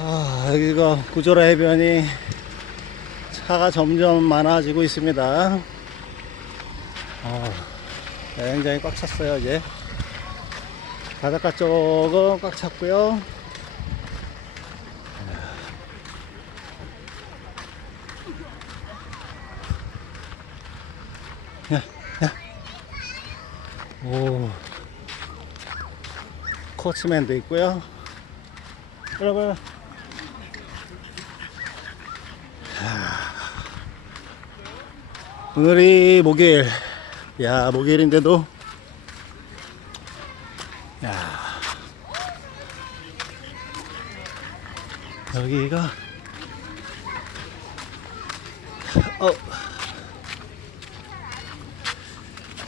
아, 여기가 구조라 해변이 차가 점점 많아지고 있습니다. 아, 굉장히 꽉 찼어요, 이제. 바닷가 쪽은 꽉 찼고요. 야, 야. 오. 코치맨도 있고요. 빨 오늘이 목요일. 야, 목요일인데도. 야. 여기가. 어.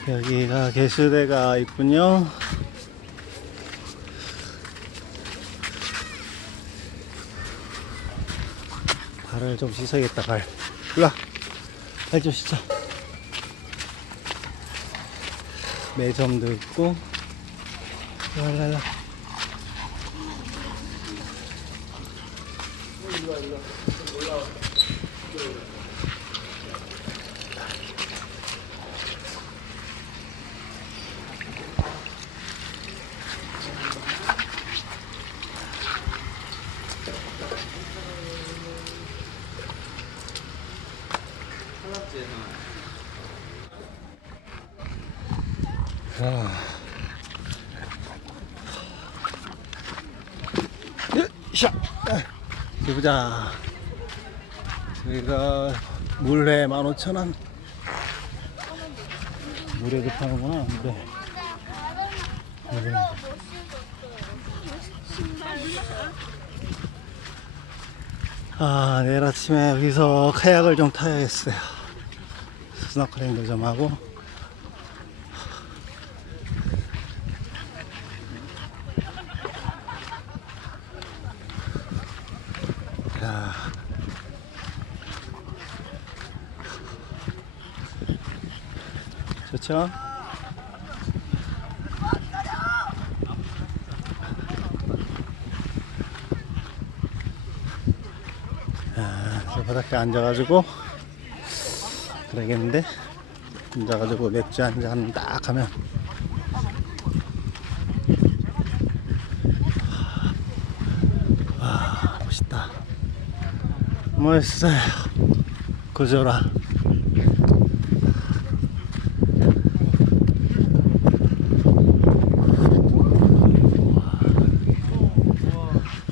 여기가 개수대가 있군요. 발을 좀 씻어야겠다, 발. 일로와. 발좀 씻자. 매점도 있고. 랄랄라. 샤! 어디 보자. 저희가 물회 15,000원. 물회도 파는구나, 물회. 물회. 아, 내일 아침에 여기서 카약을 좀 타야겠어요. 스노클링도 좀 하고. 야. 좋죠? 아, 저 바닥에 앉아가지고 그러겠는데 앉아가지고 맥주 한 잔 딱 하면 와 멋있다 멋있어요 구조라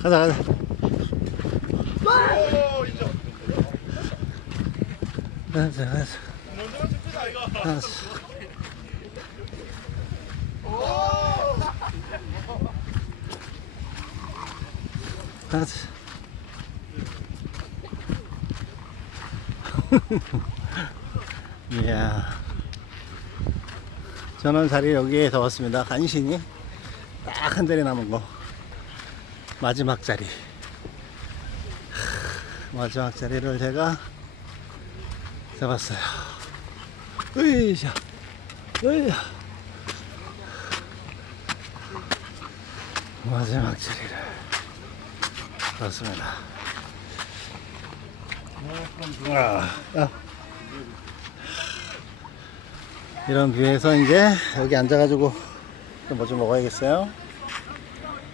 가자 가자 가자 가자 가자 가자 이야. 저는 자리 여기에 더 왔습니다. 간신히 딱 한 자리 남은 거. 마지막 자리. 하, 마지막 자리를 제가 잡았어요. 으이샤. 으이야. 마지막 자리를 잡았습니다. 아, 아. 이런 뷰에서 이제 여기 앉아가지고 또뭐좀 먹어야겠어요.